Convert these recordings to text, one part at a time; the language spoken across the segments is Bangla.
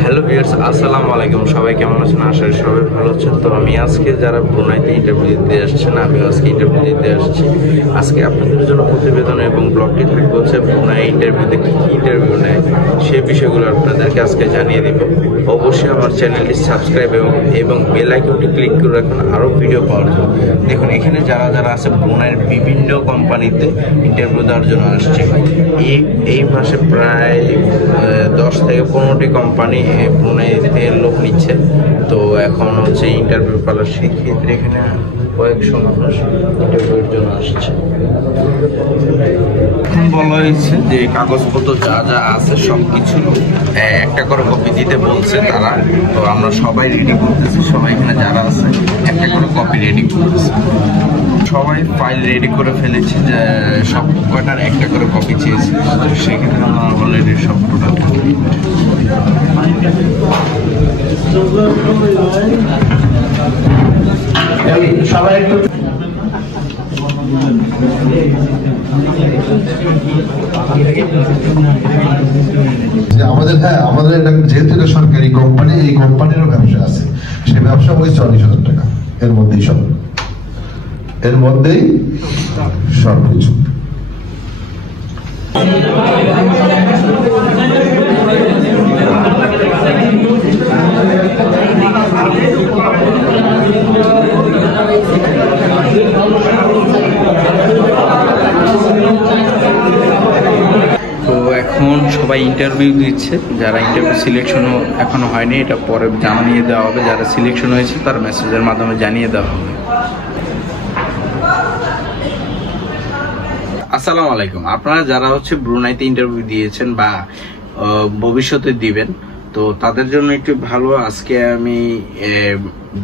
হ্যালো ভিউয়ার্স, আসসালামু আলাইকুম। সবাই কেমন আছেন? আশা করি সবাই ভালো আছেন। তো আমি আজকে যারা ব্রুনাইতে ইন্টারভিউ দিতে আসছেন, আমিও আজকে ইন্টারভিউ দিতে আসছি। আজকে আপনাদের জন্য প্রতিবেদন এবং ব্লগটি থাকবে হচ্ছে ব্রুনাই ইন্টারভিউতে কী কী ইন্টারভিউ নেয় সেই বিষয়গুলো আপনাদেরকে আজকে জানিয়ে দেব। অবশ্যই আমার চ্যানেলটি সাবস্ক্রাইব এবং বেল আইকনটি ক্লিক করে রাখুন আরও ভিডিও পাওয়ার জন্য। দেখুন এখানে যারা যারা আছে ব্রুনাইয়ের বিভিন্ন কোম্পানিতে ইন্টারভিউ দেওয়ার জন্য আসছে। এই মাসে প্রায় 10 থেকে 15টি কোম্পানি ব্রুনাইতে লোক নিচ্ছে। তো এখন হচ্ছে ইন্টারভিউ পালা, সেক্ষেত্রে এখানে কয়েকশো মানুষ ইন্টারভিউর জন্য আসছে। এখন বলা হয়েছে যে কাগজপত্র যা যা আছে সব কিছু একটা করে কপি দিতে বলছে তারা। তো আমরা সবাই রেডি করতেছি, সবাই এখানে যারা আছে একটা করে কপি রেডি করতেছে। সবাই ফাইল রেডি করে ফেলেছি, যে সব কয়টার একটা করে কপি চেয়েছি। সেক্ষেত্রে আমরা অলরেডি সব টোটাল সবাই একটু আমাদের যেহেতু এটা সরকারি কোম্পানি, এই কোম্পানিরও ব্যবসা আছে, সেই ব্যবসা ওই 40,000 টাকা এর মধ্যেই সবকিছু। তো এখন সবাই ইন্টারভিউ দিচ্ছে। যারা ইন্টারভিউ সিলেকশনও এখনো হয়নি, এটা পরে জানিয়ে দেওয়া হবে। যারা সিলেকশন হয়েছে তার মেসেজের মাধ্যমে জানিয়ে দেওয়া হবে। আসসালামু আলাইকুম। আপনারা যারা হচ্ছে ব্রুনাইতে ইন্টারভিউ দিয়েছেন বা ভবিষ্যতে দিবেন, তো তাদের জন্য একটু ভালো। আজকে আমি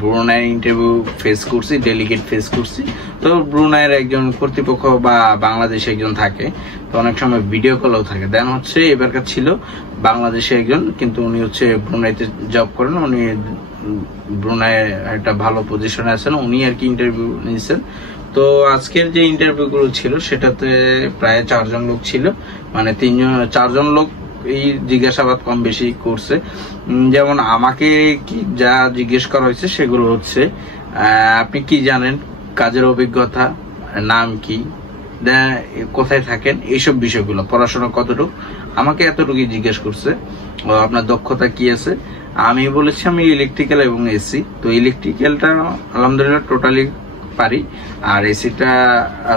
ব্রুনাইয়ের ইন্টারভিউ ফেস করছি, ডেলিগেট ফেস করছি। তো ব্রুনাইয়ের একজন কর্তৃপক্ষ বা বাংলাদেশে একজন থাকে, তো অনেক সময় ভিডিও কলও থাকে। দেন হচ্ছে এবারকার ছিল বাংলাদেশে একজন, কিন্তু উনি হচ্ছে ব্রুনাইতে জব করেন, উনি ব্রুনাইয়ে একটা ভালো পজিশনে আছেন, উনি আর কি ইন্টারভিউ নিয়েছেন। তো আজকের যে ইন্টারভিউগুলো ছিল সেটাতে প্রায় 4 জন লোক ছিল, মানে 4 জন লোক এই জিজ্ঞাসাবাদ কম বেশি করছে। যেমন আমাকে কি যা জিজ্ঞেস করা হয়েছে সেগুলো হচ্ছে আপনি কি জানেন, কাজের অভিজ্ঞতা, নাম কি, কোথায় থাকেন, এইসব বিষয়গুলো, পড়াশোনা কতটুকু, আমাকে এতটুকু জিজ্ঞেস করছে। আপনার দক্ষতা কি আছে, আমি বলেছি আমি ইলেকট্রিক্যাল এবং এসি। তো ইলেকট্রিক্যালটা আলহামদুলিল্লাহ টোটালি পারি, আর এসিটা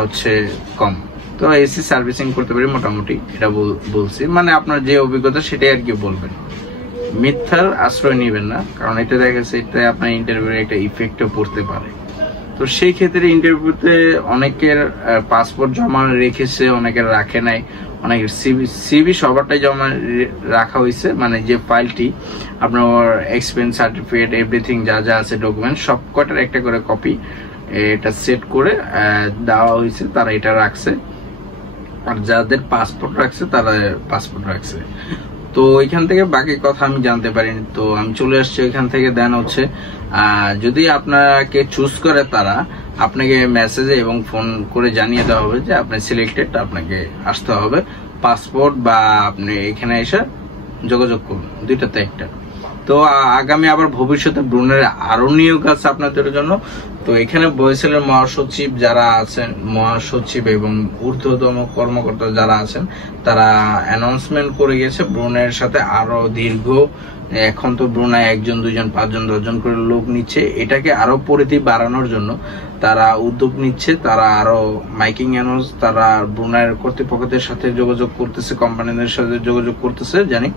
হচ্ছে কম। তো এসি সার্ভিসিং করতে পারি মোটামুটি, এটা বলছি। মানে আপনার যে অভিজ্ঞতা সেটাই আর কি বলবেন, মিথ্যার আশ্রয় নেবেন না, কারণ এটা দেখা গেছে এটা আপনার ইন্টারভিউর একটা ইফেক্টও পড়তে পারে। তো সেই ক্ষেত্রে ইন্টারভিউতে অনেকের পাসপোর্ট জমা রেখেছে, অনেকের রাখে নাই, অনেকের সিভি সবারটাই জমা রাখা হয়েছে। মানে যে ফাইলটি আপনার এক্সপেন্স সার্টিফিকেট এভরিথিং যা যা আছে ডকুমেন্ট সব কটার একটা করে কপি এটা সেট করে দেওয়া হয়েছে, তারা এটা রাখছে। আর যাদের পাসপোর্ট রাখছে তারা পাসপোর্ট রাখছে। তো এখান থেকে বাকি কথা আমি জানতে পারিনি, তো আমি চলে আসছি এখান থেকে। দেন হচ্ছে যদি আপনাকে চুজ করে তারা, আপনাকে মেসেজে এবং ফোন করে জানিয়ে দেওয়া হবে যে আপনি সিলেক্টেড, আপনাকে আসতে হবে। পাসপোর্ট বা আপনি এখানে এসে যোগাযোগ করুন, দুইটাতে একটা। তো আগামী আবার ভবিষ্যতে ব্রুনাইয়ের আরো নিয়োগ আছে আপনাদের জন্য। তো এখানে বয়সেলের মহাসচিব যারা আছেন, মহাসচিব এবং ঊর্ধ্বতম কর্মকর্তা যারা আছেন, তারা অ্যানাউন্সমেন্ট করে গেছে ব্রুনাইয়ের সাথে আরো দীর্ঘ, এখন তো ব্রুনাই 1 জন 2 জন 5 জন 10 জন করে লোক নিচ্ছে, এটাকে আরো পরিধি বাড়ানোর জন্য তারা উদ্যোগ নিচ্ছে। তারা আরো মাইকিং অ্যানাউন্স, তারা ব্রুনাইয়ের কর্তৃপক্ষদের সাথে যোগাযোগ করতেছে, কোম্পানিদের সাথে যোগাযোগ করতেছে, জানি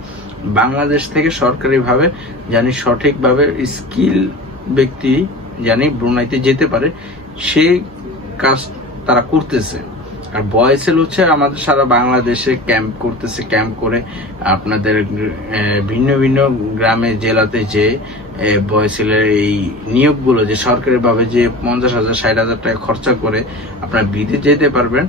বাংলাদেশ থেকে সরকারিভাবে জানি সঠিকভাবে স্কিল ব্যক্তি জানি ব্রুনাইতে যেতে পারে, সেই কাজ তারা করতেছে। আর বয়সেল হচ্ছে আমাদের সারা বাংলাদেশে ক্যাম্প করতেছে, ক্যাম্প করে আপনাদের ভিন্ন ভিন্ন গ্রামে জেলাতে যে বয়সেলের এই নিয়োগগুলো যে সরকারিভাবে যে 50,000 60,000 টাকা খরচা করে আপনারা বিদেশে যেতে পারবেন,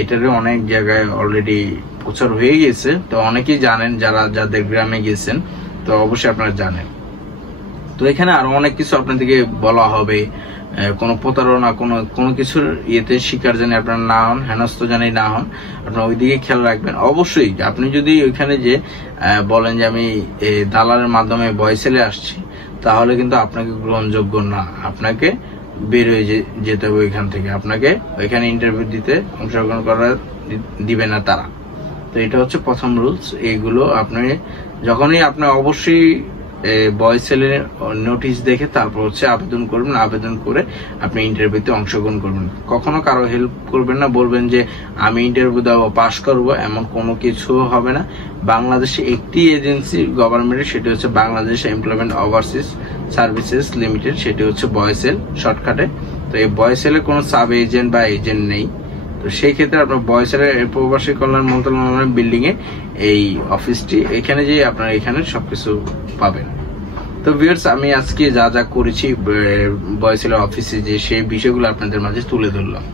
এটারও অনেক জায়গায় অলরেডি প্রচার হয়ে গেছে। তো অনেকেই জানেন, যারা যাদের গ্রামে গেছেন, তো অবশ্যই আপনারা জানেন। তো এখানে আরো অনেক কিছু আপনাদেরকে বলা হবে, কোনো প্রতারণা কোনো কিছুর ইয়েতে শিকার জানি আপনারা না হন, হেনস্থ জানি না হন, আপনারা ওইদিকে খেয়াল রাখবেন। অবশ্যই আপনি যদি ওইখানে যে বলেন যে আমি দালালের মাধ্যমে ভয়েসেলে আসছি, তাহলে কিন্তু আপনাকে গ্রহণযোগ্য না, আপনাকে বের হয়ে যেতে হবে ওইখান থেকে, আপনাকে ওইখানে ইন্টারভিউ দিতে অংশগ্রহণ করা দিবে না তারা। তো এটা হচ্ছে প্রথম রুলস। এইগুলো আপনি যখনই আপনি অবশ্যই ভয়েসেলের নোটিশ দেখে তারপর হচ্ছে আবেদন করবেন, আবেদন করে আপনি ইন্টারভিউতে অংশগ্রহণ করবেন। কখনো কারো হেল্প করবেন না, বলবেন যে আমি ইন্টারভিউ দেবো পাশ করবো, এমন কোনো কিছু হবে না। বাংলাদেশে একটি এজেন্সি গভর্নমেন্টের, সেটি হচ্ছে Bangladesh employment overseas services limited, সেটি হচ্ছে ভয়েসেল শর্টকাটে। তো এই ভয়েসেলে কোনো সাব এজেন্ট বা এজেন্ট নেই। তো সেই ক্ষেত্রে আপনার ভয়েসেলের প্রবাসী কল্যাণ মন্ত্রণালয়ের বিল্ডিং এ এই অফিসটি, এখানে যে আপনারা এখানে সবকিছু পাবেন। তো ভিউয়ার্স, আমি আজকে যা যা করেছি ভয়েসেলের অফিসে যে সেই বিষয়গুলো আপনাদের মাঝে তুলে ধরলাম।